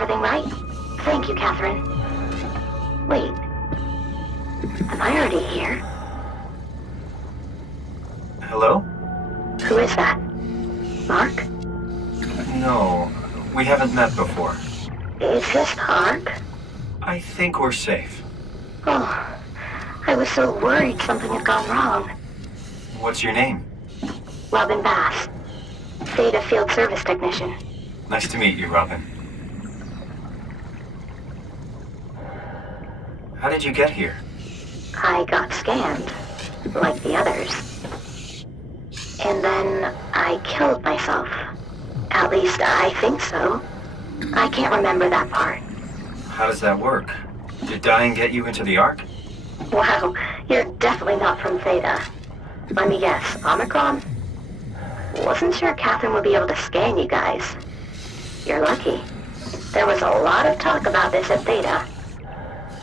everything right? Thank you, Catherine. Wait. Am I already here? Hello? Who is that? Mark? No, we haven't met before. Is this Aaargh? I think we're safe. Oh, I was so worried something had gone wrong. What's your name? Robin Bass. Theta Field Service Technician. Nice to meet you, Robin. How did you get here? I got scanned, like the others. And then I killed myself. At least I think so. I can't remember that part. How does that work? Did dying get you into the Ark? Wow, you're definitely not from Theta. Let me guess, Omicron? Wasn't sure Catherine would be able to scan you guys. You're lucky. There was a lot of talk about this at Theta.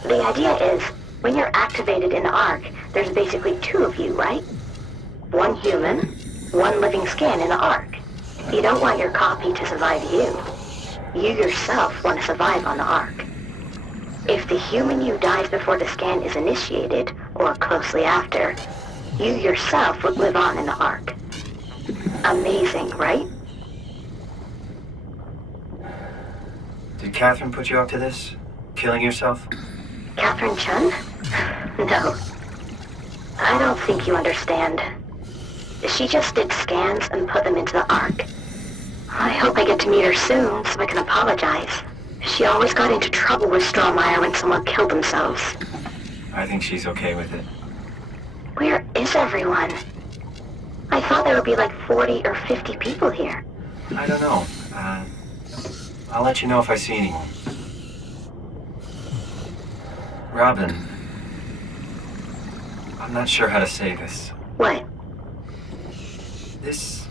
The idea is, when you're activated in Aaargh, there's basically two of you, right? One human, one living scan in Aaargh. You don't want your copy to survive you. You yourself want to survive on Aaargh. If the human you dies before the scan is initiated, or closely after, you yourself would live on in the Aaargh. Amazing, right? Did Catherine put you up to this? Killing yourself? Catherine Chun? No. I don't think you understand. She just did scans and put them into the Aaargh. I hope I get to meet her soon so I can apologize. She always got into trouble with Strohmeyer when someone killed themselves. I think she's okay with it. Where is everyone? I thought there would be like 40 or 50 people here. I don't know. I'll let you know if I see anyone. Robin, I'm not sure how to say this. What? This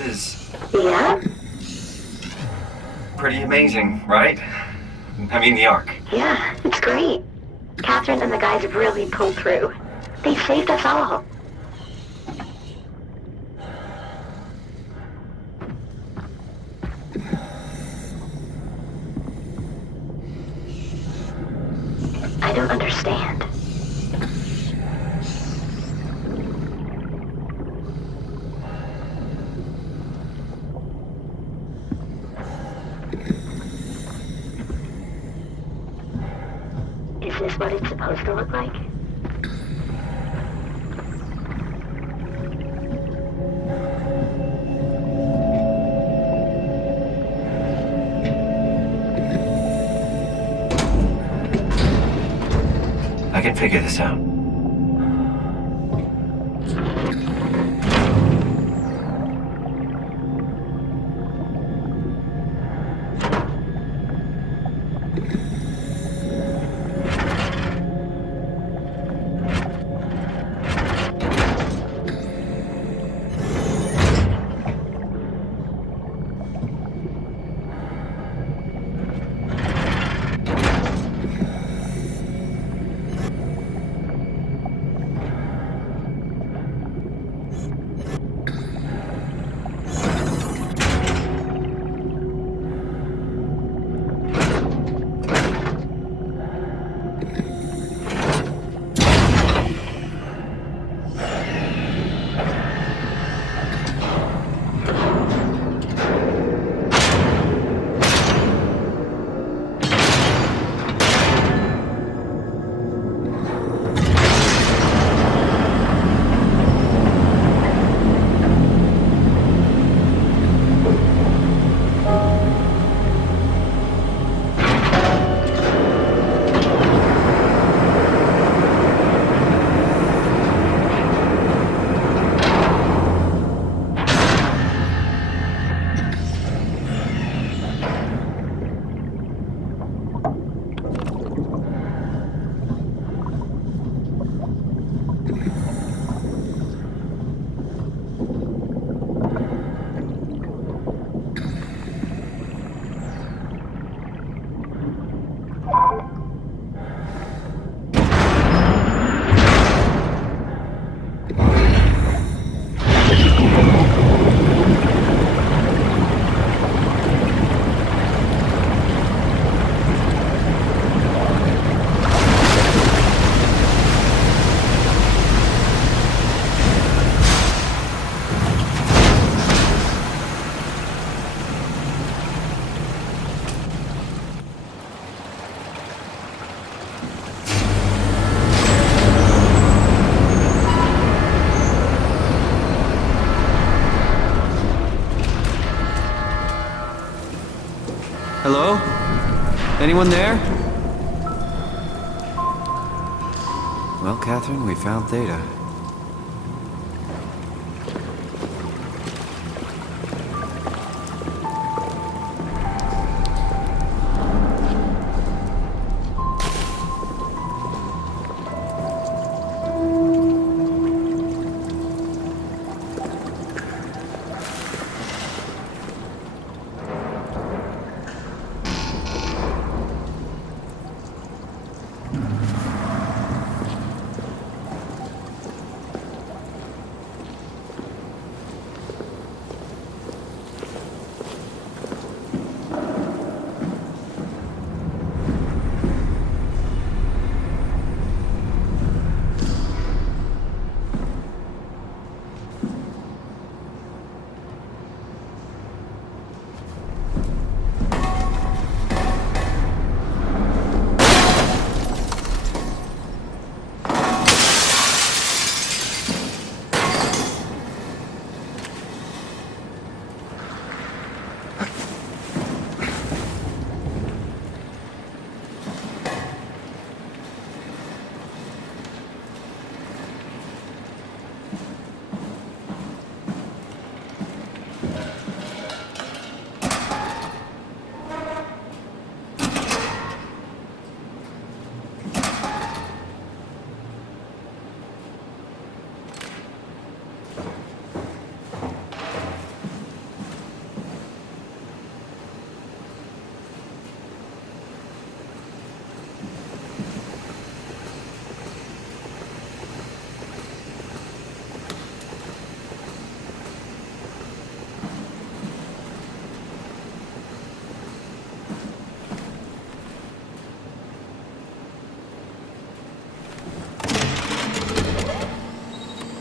is Yeah? pretty amazing, right? I mean, the Ark. Yeah, it's great. Catherine and the guys have really pulled through. They saved us all. I don't understand. Is this what it's supposed to look like? I can figure this out. anyone there? Well, Catherine, we found Theta.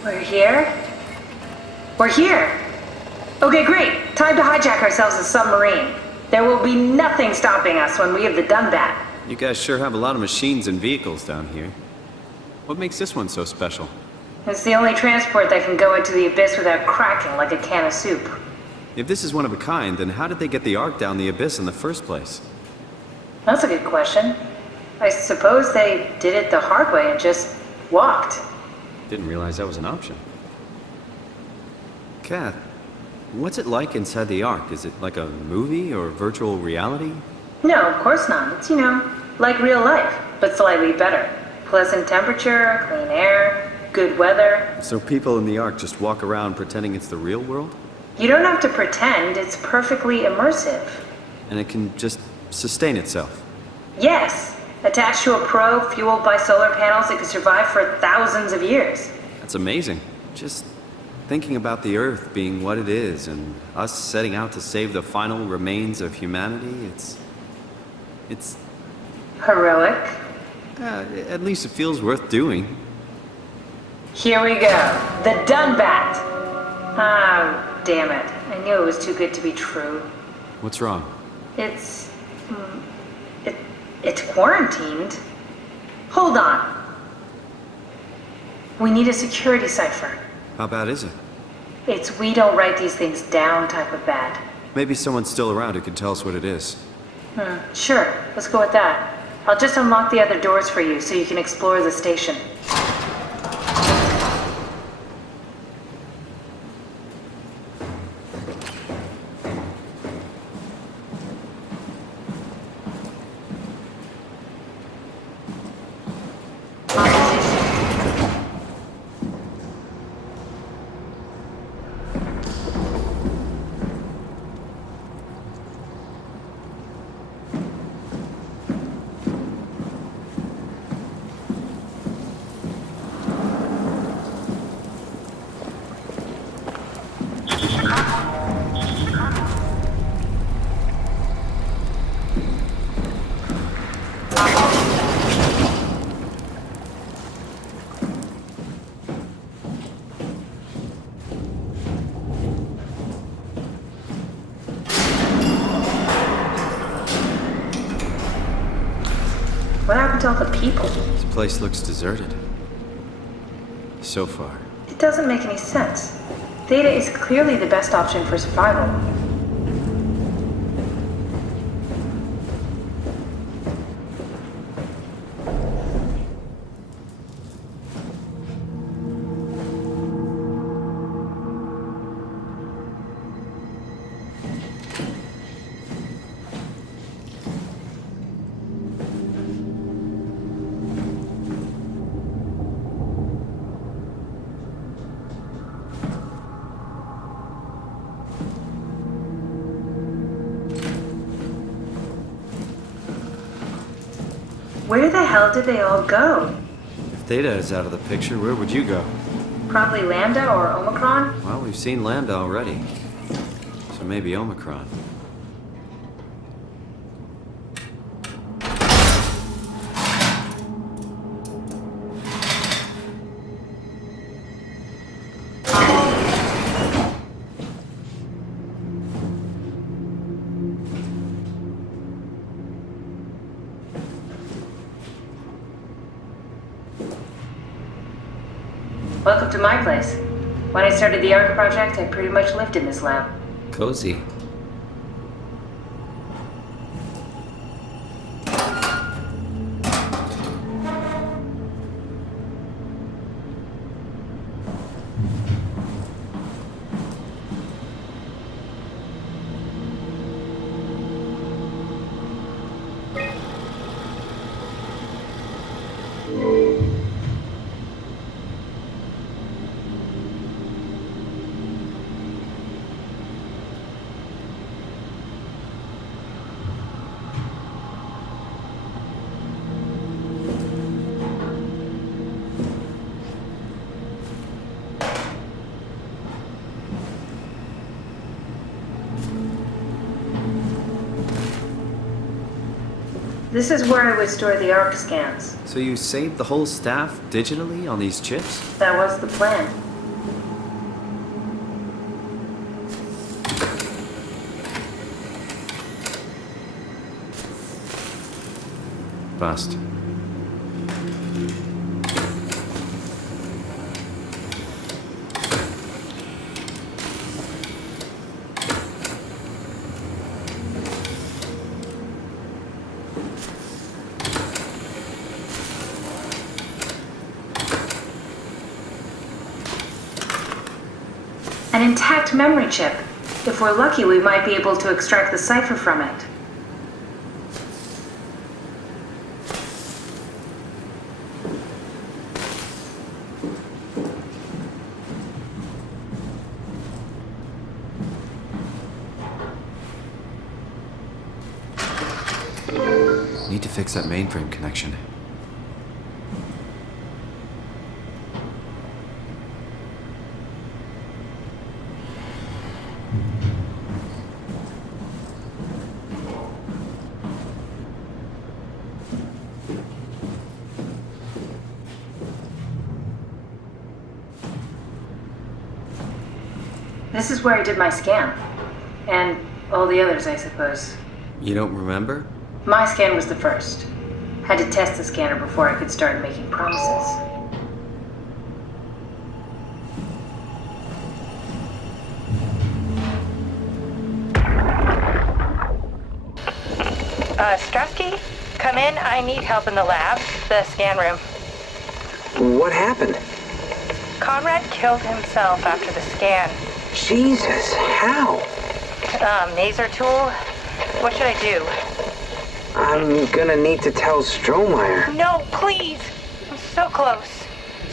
We're here? We're here! Okay, great. Time to hijack ourselves a submarine. There will be nothing stopping us when we have done that. You guys sure have a lot of machines and vehicles down here. What makes this one so special? It's the only transport that can go into the abyss without cracking like a can of soup. If this is one of a kind, then how did they get the Aaargh down the abyss in the first place? That's a good question. I suppose they did it the hard way and just walked. Didn't realize that was an option. Kath, what's it like inside the Aaargh? Is it like a movie or virtual reality? No, of course not. It's, like real life, but slightly better. Pleasant temperature, clean air, good weather. So people in the Aaargh just walk around pretending it's the real world? You don't have to pretend, it's perfectly immersive. And it can just sustain itself? Yes. Attached to a probe fueled by solar panels, it could survive for thousands of years. That's amazing. Just thinking about the Earth being what it is and us setting out to save the final remains of humanity, it's... Heroic. At least it feels worth doing. Here we go. The Dunbat. Oh, damn it. I knew it was too good to be true. What's wrong? It's quarantined. Hold on. We need a security cipher. How bad is it? It's we don't write these things down type of bad. Maybe someone's still around who can tell us what it is. Sure. Let's go with that. I'll just unlock the other doors for you so you can explore the station. What happened to all the people? This place looks deserted. So far. It doesn't make any sense. Theta is clearly the best option for survival. Where the hell did they all go? If Theta is out of the picture, where would you go? Probably Lambda or Omicron? Well, we've seen Lambda already. So maybe Omicron. Welcome to my place. When I started the Aaargh project, I pretty much lived in this lab. Cozy. This is where I would store the Aaargh scans. So you saved the whole staff digitally on these chips? That was the plan. Bust. An intact memory chip. If we're lucky, we might be able to extract the cipher from it. Need to fix that mainframe connection. This is where I did my scan. And all the others, I suppose. You don't remember? My scan was the first. Had to test the scanner before I could start making promises. Strasky, come in. I need help in the lab, the scan room. What happened? Conrad killed himself after the scan. Jesus, how? Maser tool? What should I do? I'm gonna need to tell Strohmeyer. No, please! I'm so close.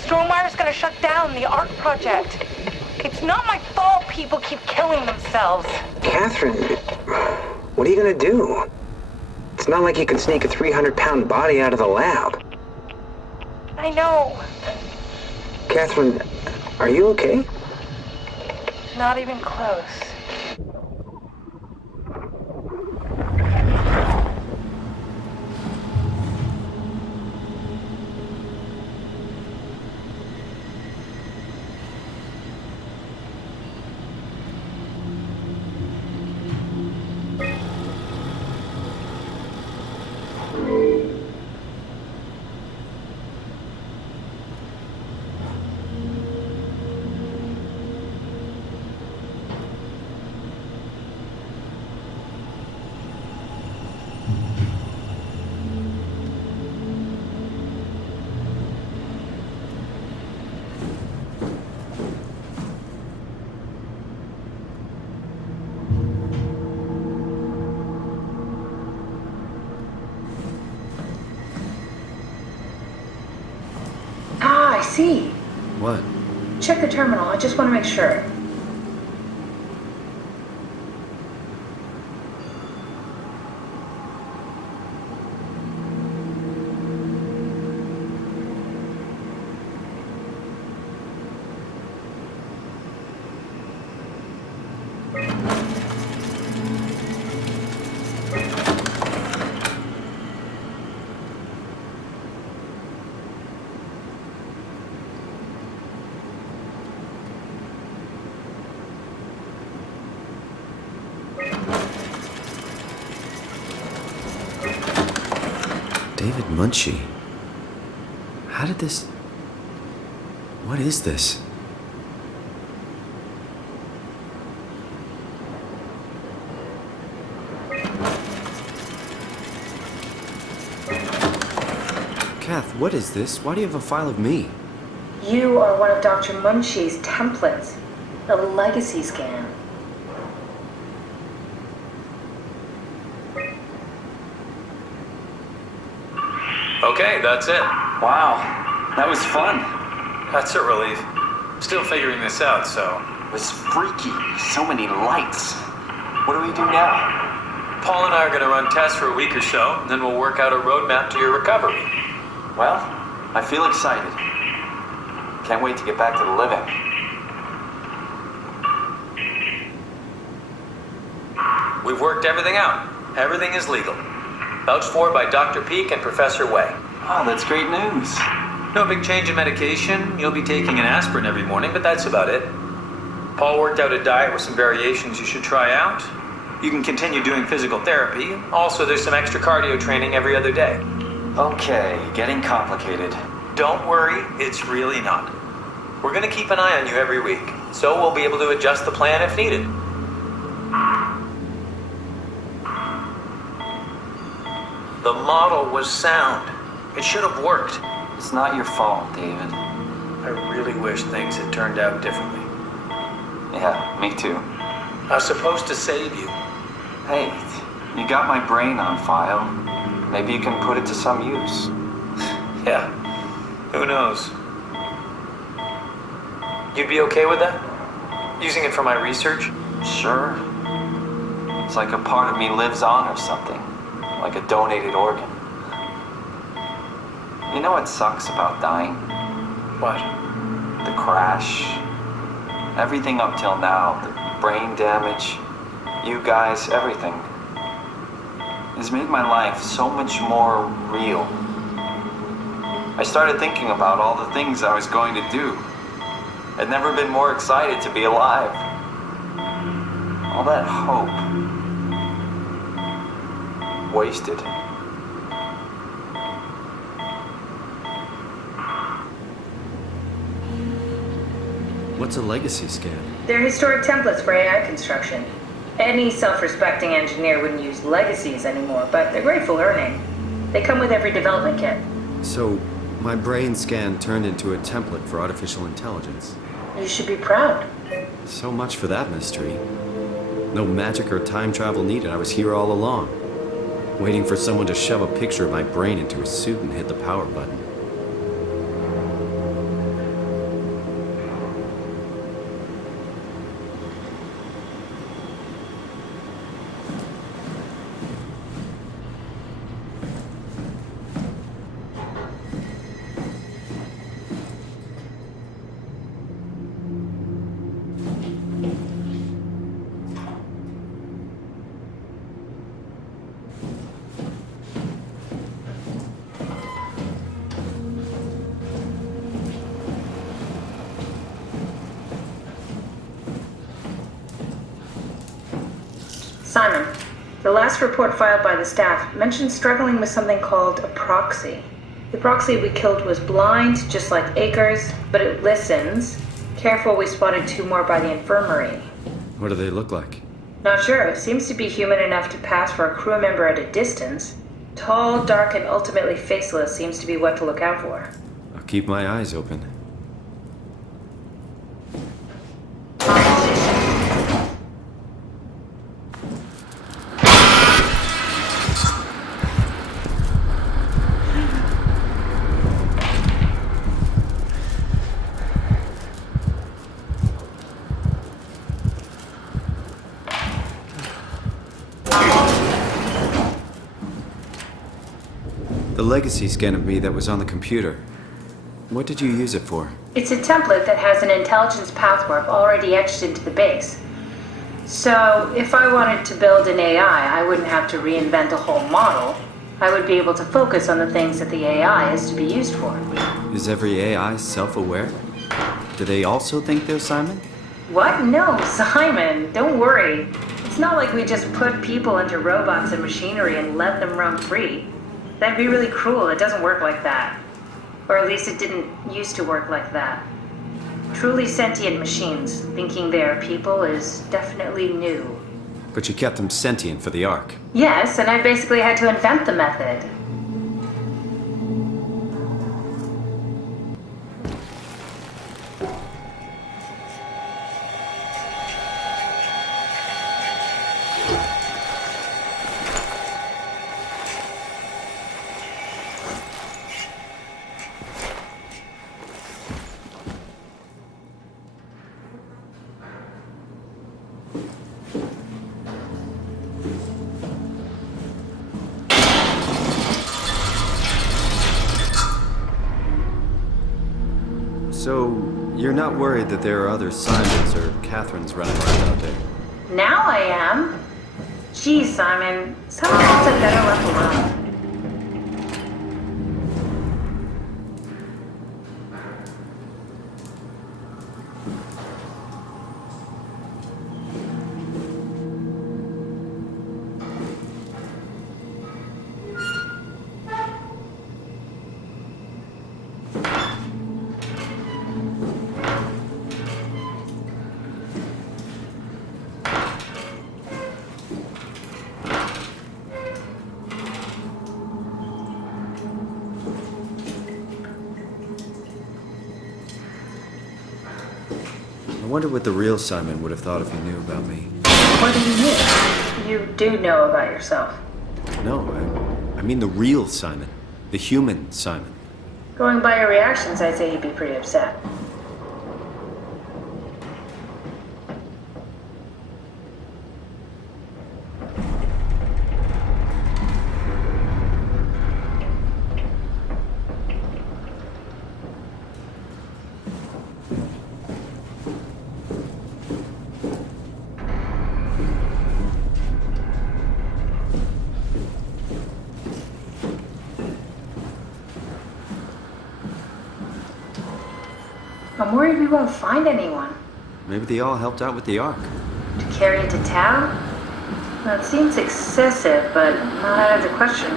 Strohmeyer's gonna shut down the Aaargh project. It's not my fault people keep killing themselves. Catherine, what are you gonna do? It's not like you can sneak a 300-pound body out of the lab. I know. Catherine, are you okay? Not even close. I see. What? Check the terminal. I just want to make sure. Spotted Munchie. How did this... What is this? Kath, what is this? Why do you have a file of me? You are one of Dr. Munchie's templates. A legacy scan. Okay, that's it. Wow, that was fun. That's a relief. Still figuring this out, so... It was freaky. So many lights. What do we do now? Paul and I are gonna run tests for a week or so, and then we'll work out a roadmap to your recovery. Well, I feel excited. Can't wait to get back to the living. We've worked everything out. Everything is legal. Vouched for by Dr. Peak and Professor Way. Oh, that's great news. No big change in medication. You'll be taking an aspirin every morning, but that's about it. Paul worked out a diet with some variations you should try out. You can continue doing physical therapy. Also, there's some extra cardio training every other day. Okay, getting complicated. Don't worry, it's really not. We're gonna keep an eye on you every week, so we'll be able to adjust the plan if needed. The model was sound. It should have worked. It's not your fault, David. I really wish things had turned out differently. Yeah, me too. I was supposed to save you. Hey, you got my brain on file. Maybe you can put it to some use. Yeah, who knows? You'd be okay with that? Using it for my research? Sure. It's like a part of me lives on or something. Like a donated organ. You know what sucks about dying? What? The crash. Everything up till now, the brain damage, you guys, everything, has made my life so much more real. I started thinking about all the things I was going to do. I'd never been more excited to be alive. All that hope. Wasted. What's a legacy scan? They're historic templates for AI construction. Any self-respecting engineer wouldn't use legacies anymore, but they're great for learning. They come with every development kit. So, my brain scan turned into a template for artificial intelligence. You should be proud. So much for that mystery. No magic or time travel needed. I was here all along, waiting for someone to shove a picture of my brain into a suit and hit the power button. Simon, the last report filed by the staff mentioned struggling with something called a proxy. The proxy we killed was blind, just like Aaargh's, but it listens. Careful, we spotted 2 more by the infirmary. What do they look like? Not sure. It seems to be human enough to pass for a crew member at a distance. Tall, dark, and ultimately faceless seems to be what to look out for. I'll keep my eyes open. The legacy scan of me that was on the computer. What did you use it for? It's a template that has an intelligence pathwarp already etched into the base. So, if I wanted to build an AI, I wouldn't have to reinvent a whole model. I would be able to focus on the things that the AI is to be used for. Is every AI self-aware? Do they also think they're Simon? What? No, Simon, don't worry. It's not like we just put people into robots and machinery and let them roam free. That'd be really cruel. It doesn't work like that. Or at least it didn't used to work like that. Truly sentient machines thinking they are people is definitely new. But you kept them sentient for the Ark. Yes, and I basically had to invent the method. So, you're not worried that there are other Simons or Catherines running around out there? Now I am. Geez, Simon, some of us are better left alone. I wonder what the real Simon would have thought if he knew about me. What do you mean? You do know about yourself. No, I mean the real Simon. The human Simon. Going by your reactions, I'd say you'd be pretty upset. I'm worried we won't find anyone. Maybe they all helped out with the Ark. To carry into town? That seems excessive, but not out of the question.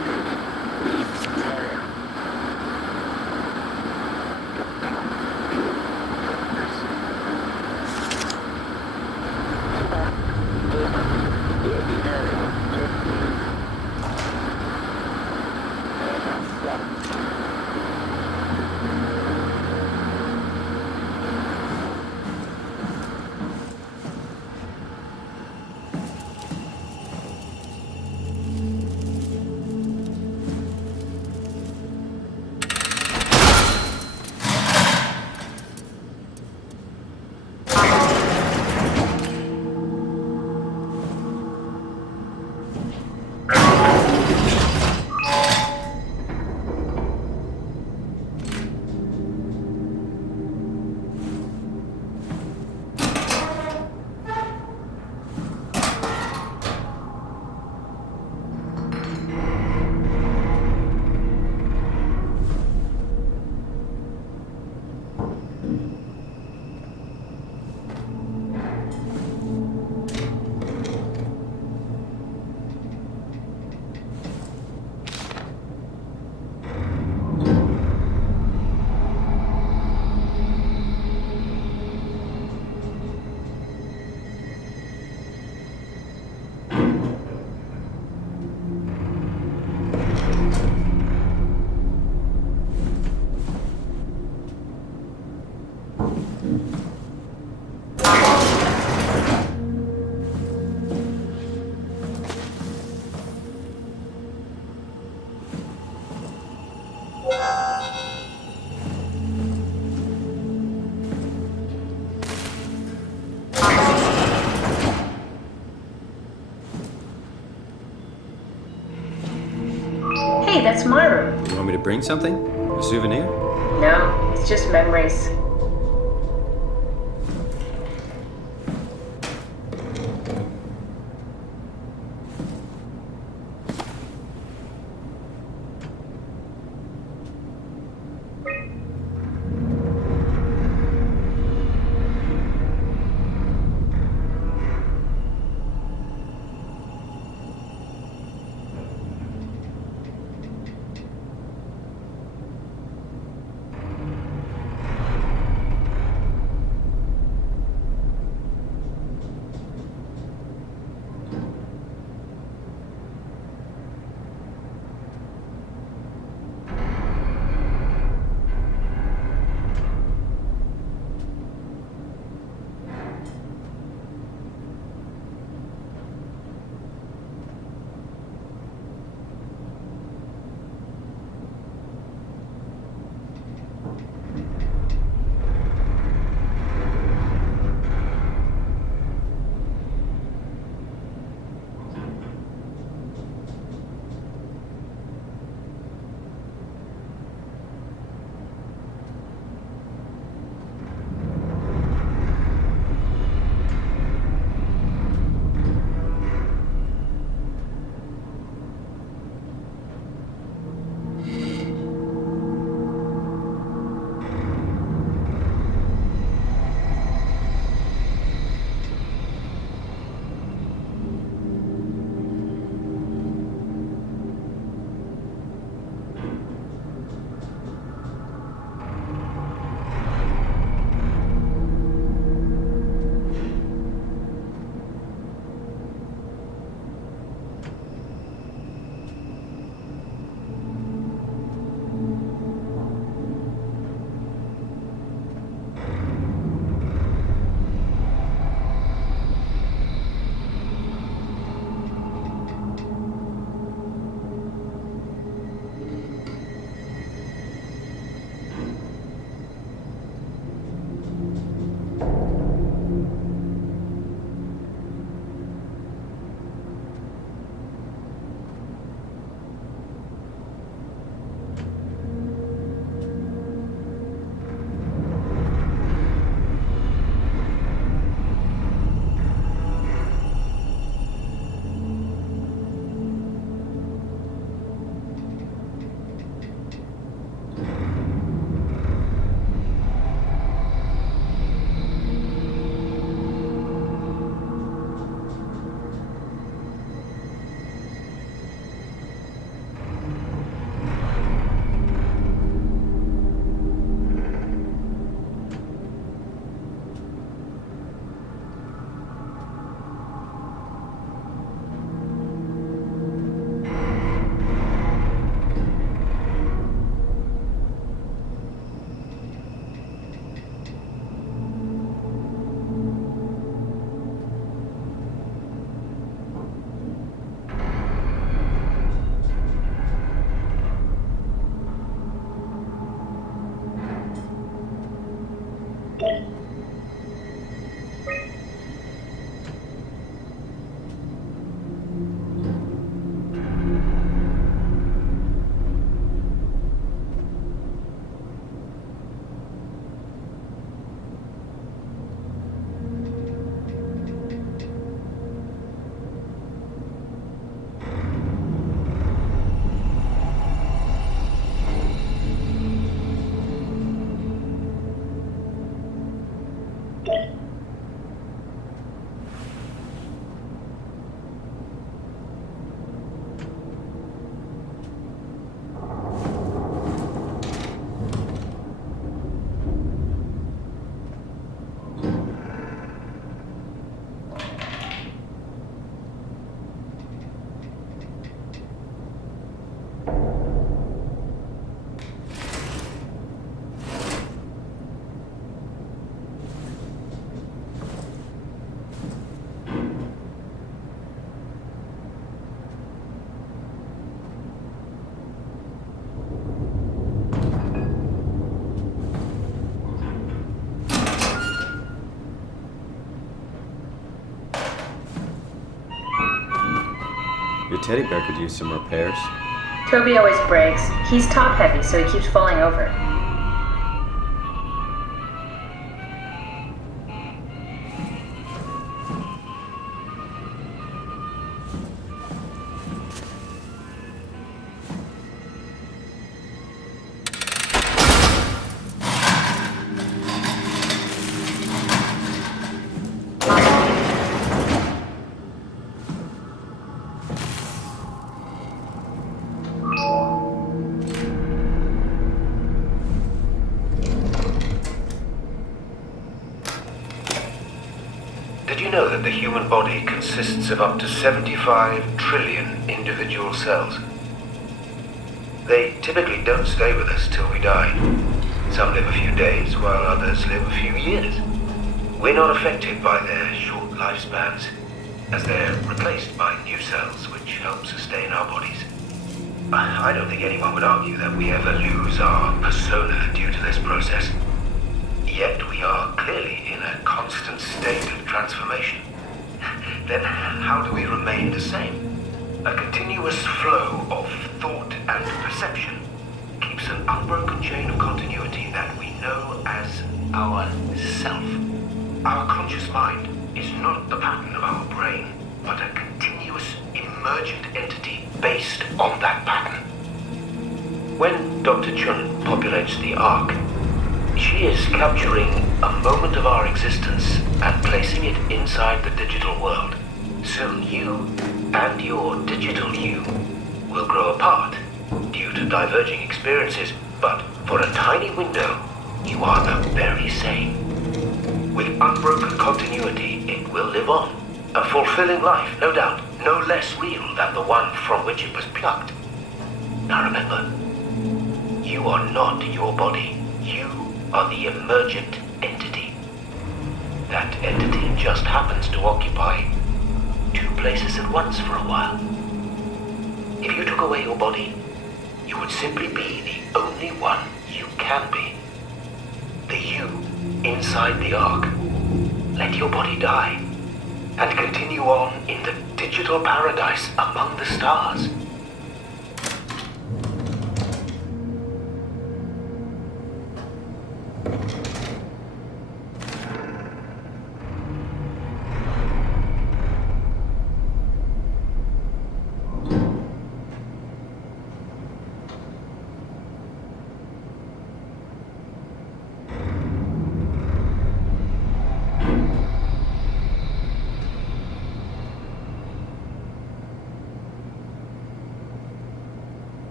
Hey, that's my room. You want me to bring something? A souvenir? No, it's just memories. Your teddy bear could use some repairs. Toby always breaks. He's top heavy, so he keeps falling over. Did you know that the human body consists of up to 75 trillion individual cells? They typically don't stay with us till we die. Some live a few days, while others live a few years. We're not affected by their short lifespans, as they're replaced by new cells which help sustain our bodies. I don't think anyone would argue that we ever lose our persona due to this process. Yet we are clearly in a constant state of transformation. Then how do we remain the same? A continuous flow of thought and perception keeps an unbroken chain of continuity that we know as our self. Our conscious mind is not the pattern of our brain, but a continuous emergent entity based on that pattern. When Dr. Chun populates the Aaargh, she is capturing a moment of our existence and placing it inside the digital world. Soon you and your digital you will grow apart due to diverging experiences, but for a tiny window, you are the very same. With unbroken continuity, it will live on. A fulfilling life, no doubt, no less real than the one from which it was plucked. Now remember, you are not your body. You are the emergent entity. That entity just happens to occupy two places at once for a while. If you took away your body, you would simply be the only one you can be. The you inside the Aaargh. Let your body die and continue on in the digital paradise among the stars.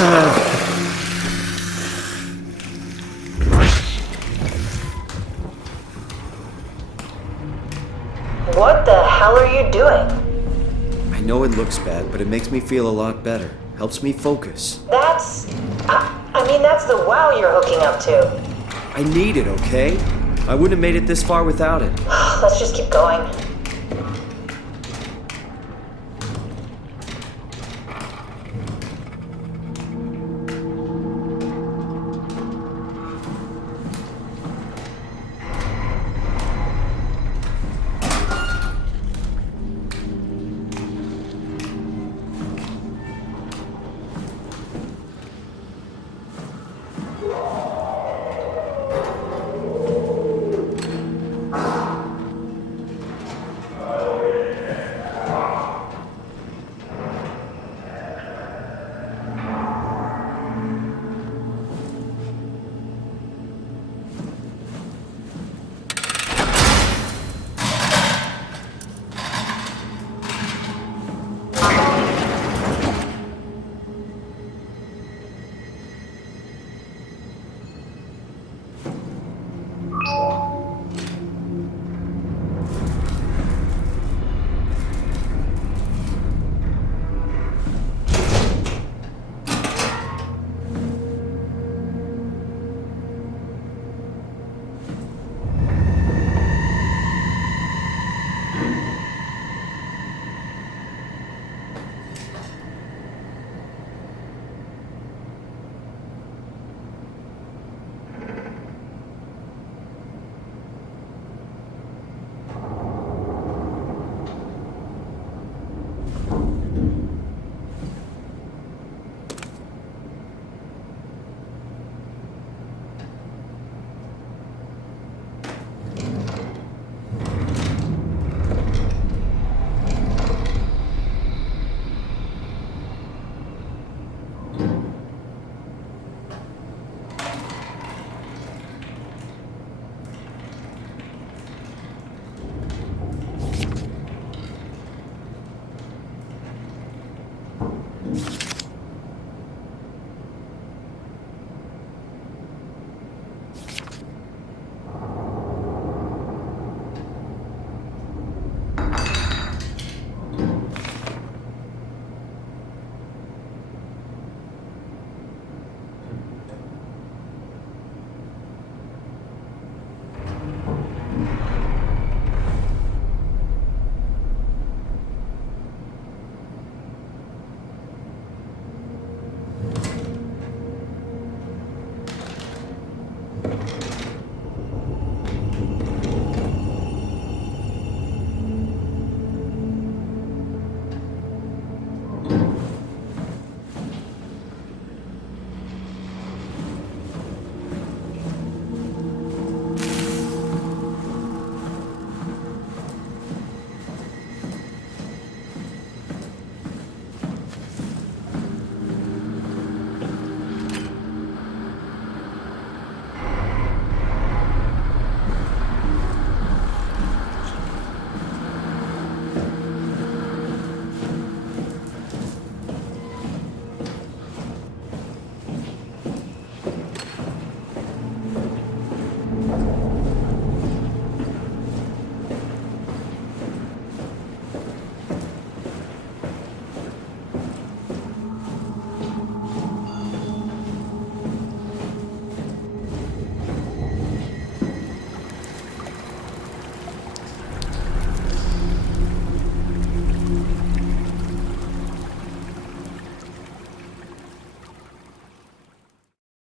What the hell are you doing? I know it looks bad, but it makes me feel a lot better. Helps me focus. That's the wow you're hooking up to. I need it, okay? I wouldn't have made it this far without it. Let's just keep going.